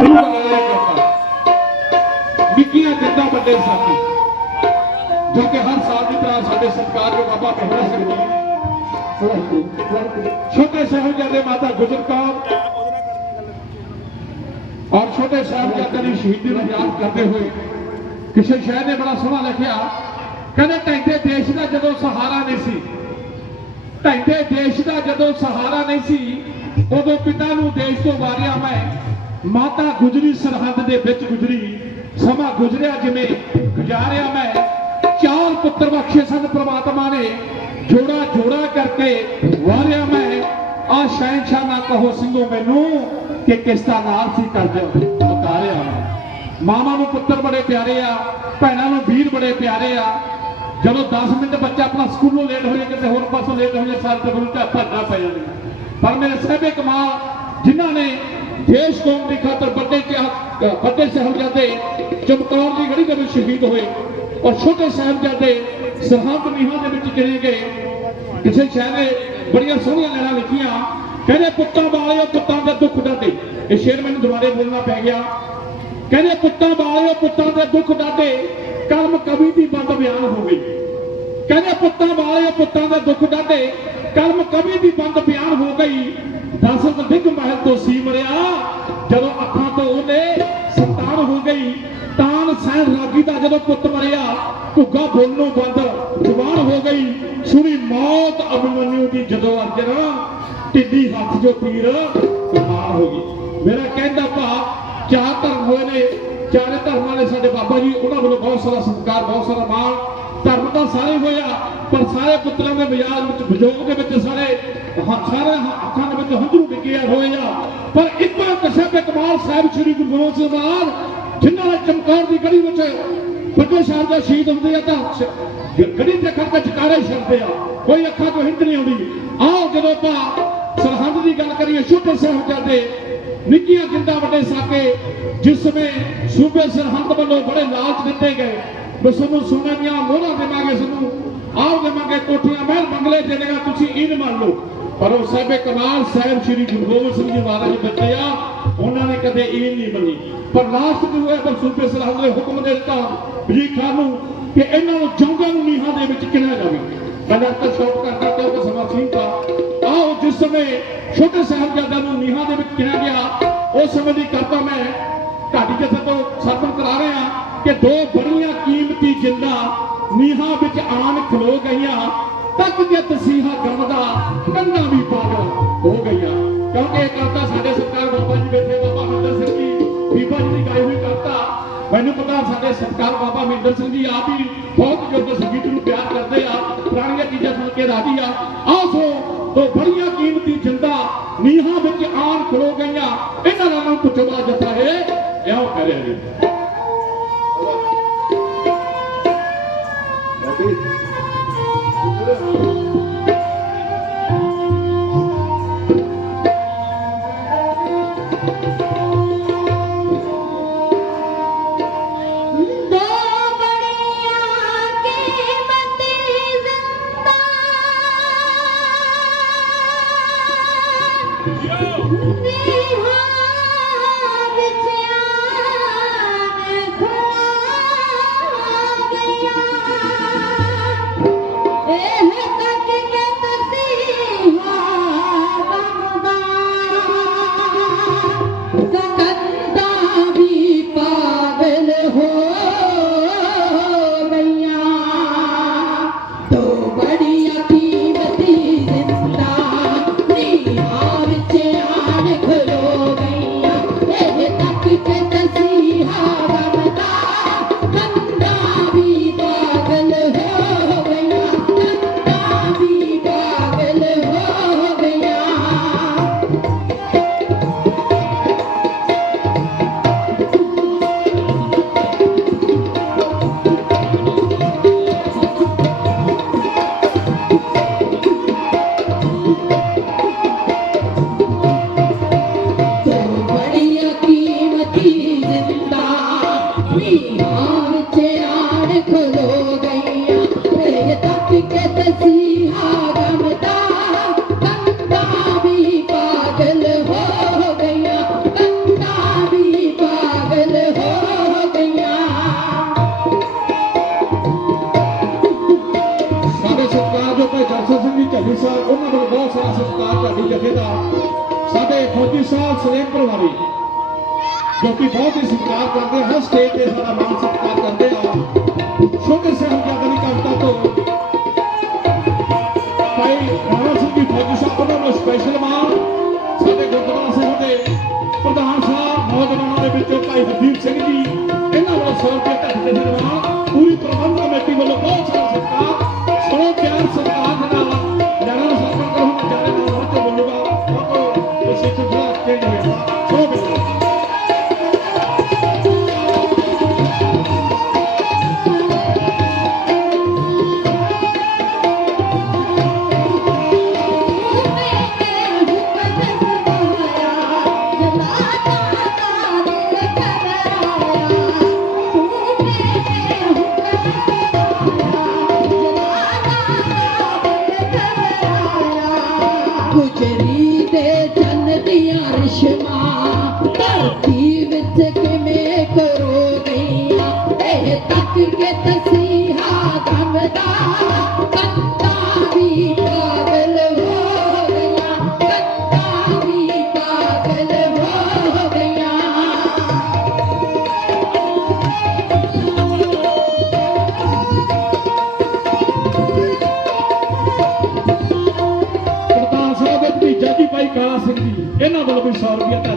ਗੁਰੂ ਵਾਲੇ ਕਰਤਾ ਨਿੱਕੀਆਂ ਜਿੰਦਾ ਵੱਡੇ ਸਾਥੀ, ਜੋ ਕਿ ਹਰ ਸਾਲ ਦੀ ਤਰ੍ਹਾਂ ਸਾਡੇ ਸਰਕਾਰ ਦੇ ਬਾਬਾ ਮਹਿਰਾ ਸਿੰਘ ਜੀ। ਛੋਟੇ ਸਾਹਿਬਜ਼ਾਦੇ ਮਾਤਾ ਗੁਜਰ ਕੌਰ ਔਰ ਛੋਟੇ ਸਾਹਿਬਜ਼ਾਦੇ ਦੀ ਸ਼ਹੀਦੀ ਨੂੰ ਯਾਦ ਕਰਦੇ ਹੋਏ ਕਿਸੇ ਸ਼ਾਇਰ ਨੇ ਬੜਾ ਸੋਹਣਾ ਲਿਖਿਆ, ਕਹਿੰਦੇ ਟੈਂਦੇ ਦੇਸ਼ ਦਾ ਜਦੋਂ ਸਹਾਰਾ ਨਹੀਂ ਸੀ ਟੈਂਦੇ ਦੇਸ਼ ਦਾ ਜਦੋਂ ਸਹਾਰਾ ਨਹੀਂ ਸੀ ਮਾਤਾ ਗੁਜਰੀ ਸਰਹੱਦ ਦੇ ਵਿੱਚ ਗੁਜਰੀ, ਸਮਾਂ ਗੁਜਰਿਆ ਜਿਵੇਂ ਗੁਜ਼ਾਰਿਆ ਮੈਂ। ਚਾਰ ਪੁੱਤਰ ਬਖਸ਼ੇ ਸਨ ਪ੍ਰਮਾਤਮਾ ਨੇ, ਜੋੜਾ ਜੋੜਾ ਕਰਕੇ ਵਾਰਿਆ ਮੈਂ। ਆ ਸ਼ਹਿਨਸ਼ਾਹ ਨਾ ਕਹੋ ਸਿੰਘੋ ਮੈਨੂੰ ਕਿ ਕਿਸ ਦਾ ਨਾਲ ਸੀ ਕਰਜ ਉਤਾਰਿਆ ਮਾਮਾ ਨੂੰ ਪੁੱਤਰ ਬੜੇ ਪਿਆਰੇ ਆ, ਭੈਣਾਂ ਨੂੰ ਵੀਰ ਬੜੇ ਪਿਆਰੇ ਆ। ਜਦੋਂ 10 ਮਿੰਟ ਬੱਚਾ ਆਪਣਾ ਸਕੂਲੋਂ ਲੇਟ ਹੋ ਜਾਏ, ਕਿਤੇ ਹੋਰ ਪਾਸੋਂ ਲੇਟ ਹੋ ਜਾਏ, ਸਾਲ ਤੇ ਉਲਟਾ ਭੱਜਣਾ ਪੈ ਜਾਂਦੇ ਪਰ ਮੇਰੇ ਸਹਿਬੇ ਕਮਾਲ, ਜਿਨ੍ਹਾਂ ਨੇ ਦੇਸ਼ ਕੌਮ ਦੀ ਖਾਤਰ ਵੱਡੇ ਕਿਹਾ ਵੱਡੇ ਸਾਹਿਬਜ਼ਾਦੇ ਚਮਕੌਰ ਦੀ ਗੜੀ ਦੇ ਵਿੱਚ ਸ਼ਹੀਦ ਹੋਏ ਔਰ ਛੋਟੇ ਸਾਹਿਬਜ਼ਾਦੇ ਸਰਹੰਦ ਨੀਹਾਂ ਦੇ ਵਿੱਚ ਚਲੇ ਗਏ ਕਿਸੇ ਸ਼ਾਇਰ ਨੇ ਬੜੀਆਂ ਸੋਹਣੀਆਂ ਲੈਣਾ ਲਿਖੀਆਂ ਕਹਿੰਦੇ ਪੁੱਤਾਂ ਵਾਲਿਓ ਪੁੱਤਾਂ ਦਾ ਦੁੱਖ ਡਾਢੇ ਇਹ ਸ਼ੇਰ ਮੈਨੂੰ ਦੁਬਾਰੇ ਬੋਲਣਾ ਪੈ ਗਿਆ ਕਹਿੰਦੇ ਪੁੱਤਾਂ ਵਾਲਿਓ ਪੁੱਤਾਂ ਦੇ ਦੁੱਖ ਡਾਢੇ ਕਲਮ ਕਵੀ ਦੀ ਬੰਦ ਬਿਆਨ ਹੋ ਗਈ ਕਹਿੰਦੇ ਪੁੱਤਾਂ ਵਾਲਿਓ ਪੁੱਤਾਂ ਦੇ ਦੁੱਖ ਡਾਢੇ ਕਲਮ ਕਵੀ ਦੀ ਬੰਦ ਬਿਆਨ ਹੋ ਗਈ ਦਸਤ ਡਿੱਗ ਮਹਿਲ ਤੋਂ ਸੀ ਮਰਿਆ। ਜਦੋਂ ਅੱਖਾਂ ਤੋਂ ਉਹਨੇ ਸੰਤਾਨ ਹੋ ਗਈ ਤਾਨ ਸਹਿਣ ਰਾਗੀ ਦਾ ਜਦੋਂ ਪੁੱਤ ਮਰਿਆ, ਘੁੱਗਾ ਬੋਲਣੋਂ ਬੰਦ ਜ਼ੁਬਾਨ ਹੋ ਗਈ। ਸੁਣੀ ਮੌਤ ਅਭਿਮਨਿਊ ਦੀ ਜਦੋਂ ਅਰਜਨ, ਢਿੱਲੀ ਹੱਥ ਜੋ ਤੀਰ ਕੁਮਾਰ ਹੋ ਗਈ। ਮੇਰਾ ਕਹਿੰਦਾ, ਭਾ, ਚਾਰ ਧਰਮ ਹੋਏ ਨੇ, ਚਾਰੇ ਧਰਮਾਂ ਨੇ ਸਾਡੇ ਬਾਬਾ ਜੀ, ਉਹਨਾਂ ਵੱਲੋਂ ਬਹੁਤ ਸਾਰਾ ਸਤਿਕਾਰ, ਬਹੁਤ ਸਾਰਾ ਮਾਣ। ਧਰਮ ਤਾਂ ਸਾਰੇ ਹੋਇਆ, ਪਰ ਸਾਰੇ ਪੁੱਤਰਾਂ ਦੇ ਵਿਆਹ ਵਿੱਚ, ਵਿਜੋਗ ਦੇ ਵਿੱਚ ਸਾਰੇ, ਹ- ਸਾਰੇ ਹ- ਅੱਖਾਂ ਹੰਝੂ ਡਿੱਗੇ ਹੋਏ ਆ ਪਰ ਇੱਕੋ ਇੱਕ ਕਮਾਲ ਸਾਹਿਬ ਸ੍ਰੀ ਗੁਰੂ ਗੋਬਿੰਦ ਸਿੰਘ ਮਹਾਰਾਜ, ਜਿਨ੍ਹਾਂ ਨੇ ਚਮਕੌਰ ਦੀ ਗੜੀ ਵਿੱਚ ਵੱਡੇ ਸਾਹਿਬ ਦਾ ਸ਼ਹੀਦ ਹੁੰਦੇ ਆ, ਤਾਂ ਗੜੀ ਦੇ ਖੜ ਕੇ ਚਕਾਰੇ ਛੱਡਦੇ ਆ। ਕੋਈ ਅੱਖਾਂ ਤੋਂ ਹਿੰਦ ਨਹੀਂ ਆਉਂਦੀ। ਆਓ ਜਦੋਂ ਆਪਾਂ ਸਰਹੰਦ ਦੀ ਗੱਲ ਕਰੀਏ, ਛੋਟੇ ਸਾਹਿਬਜ਼ਾਦੇ ਨਿੱਕੀਆਂ ਜਿੰਦਾ ਵੱਡੇ ਸਾਕੇ, ਜਿਸ ਸਮੇਂ ਸੂਬੇ ਸਰਹੰਦ ਵੱਲੋਂ ਬੜੇ ਲਾਲਚ ਦਿੱਤੇ ਗਏ, ਵੀ ਸਾਨੂੰ ਸੋਨੇ ਦੀਆਂ ਮੋਹਰਾਂ ਦੇਵਾਂਗੇ, ਸਾਨੂੰ ਆਹ ਦੇਵਾਂਗੇ ਕੋਠੀਆਂ ਮਹਿਲ ਬੰਗਲੇ ਦੇਣੇਗਾ ਤੁਸੀਂ ਇਹ ਮੰਨ ਲਓ। ਪਰ ਉਹ ਸਾਹਿਬੇ ਕਮਾਲ ਸਾਹਿਬ ਸ੍ਰੀ ਗੁਰੂ ਗੋਬਿੰਦ ਸਿੰਘ ਜੀ ਮਹਾਰਾਜ ਬੱਚੇ ਆ, ਉਹਨਾਂ ਨੇ ਕਦੇ ਇਹ ਨਹੀਂ ਮੰਨੀ। ਪਰ ਲਾਸਟ ਨੂੰ ਹੋਇਆ ਸੂਬੇ ਸਰਹੰਦ ਨੇ ਹੁਕਮ ਦੇ ਦਿੱਤਾ ਵਜ਼ੀਰ ਖਾਨ ਨੂੰ ਕਿ ਇਹਨਾਂ ਨੂੰ ਜੰਗਾਂ ਨੂੰ ਨੀਹਾਂ ਦੇ ਵਿੱਚ ਕਿਹਾ ਜਾਵੇ। ਮੈਂ ਤਾਂ ਸ਼ੌਕ ਕਰਦਾ ਕਿ ਉਹ ਸਮਾਂ ਠੀਕ ਆ ਆਓ, ਜਿਸ ਸਮੇਂ ਛੋਟੇ ਸਾਹਿਬਜ਼ਾਦਿਆਂ ਨੂੰ ਨੀਹਾਂ ਦੇ ਵਿੱਚ ਕਿਹਾ ਗਿਆ, ਉਸ ਸਮੇਂ ਦੀ ਕਰਤਾ ਮੈਂ ਢਾਡੀ ਜਥੇ ਤੋਂ ਸਰਪਣ ਕਰਾ ਰਿਹਾ ਕਿ ਦੋ ਬੜੀਆਂ ਕੀਮਤੀ ਜਿੰਦਾਂ ਨੀਹਾਂ ਵਿੱਚ ਆਣ ਖਲੋ ਗਈਆਂ, ਤੱਕ ਜੇ ਤਸੀਹਾ ਗਮ ਸਿੰਘ ਜੀ ਬੀਬਾ ਜੀ ਦੀ ਗਾਈ ਹੋਈ ਕਰਤਾ ਮੈਨੂੰ ਪਤਾ ਸਾਡੇ ਸਰਕਾਰ ਬਾਬਾ ਮਿੰਦਰ ਸਿੰਘ ਜੀ ਆਪ ਹੀ ਬਹੁਤ ਯੋਗ ਸੰਗੀਤ ਨੂੰ ਪਿਆਰ ਕਰਦੇ ਆ ਪੁਰਾਣੀਆਂ ਚੀਜ਼ਾਂ ਸੁਣ ਕੇ ਰਾਜੀ ਆ ਆਓ ਸੋ ਦੋ ਬੜੀਆਂ ਕੀਮਤੀ ਜਿੰਦਾ ਨੀਹਾਂ ਵਿੱਚ ਆਣ ਖਲੋ ਗਈਆਂ ਇਹਨਾਂ ਦਾ ਨਾਮ ਪੁੱਛਦਾ ਜੱਥਾ ਹੈ ਇਹੋ ਕਰਿਆ ਜੀ ਦੋ Oh! ਭਾਈ ਦਰਸ਼ਨ ਸਿੰਘ ਜੀ ਝੱਲੀ ਸਾਹਿਬ, ਉਹਨਾਂ ਵੱਲੋਂ ਬਹੁਤ ਸਾਰਾ ਸਤਿਕਾਰ ਤੁਹਾਡੀ ਜਥੇਦਾਰ ਸਾਡੇ ਫੌਜੀ ਸਾਹਿਬ, ਸਲੇਮ ਪਰਵਾਰੀ, ਜੋ ਕਿ ਬਹੁਤ ਹੀ ਸਤਿਕਾਰ ਕਰਦੇ ਹਰ ਸਟੇਜ ਤੇ ਸਾਡਾ ਮਾਨ ਸਤਿਕਾਰ ਕਰਦੇ ਆ। ਸ਼ੋਕੇ ਸਿੰਘ ਜੀ ਜਨ ਦੀਆਂ ਇਹਨਾਂ ਵੱਲੋਂ ਵੀ 100 ਰੁਪਏ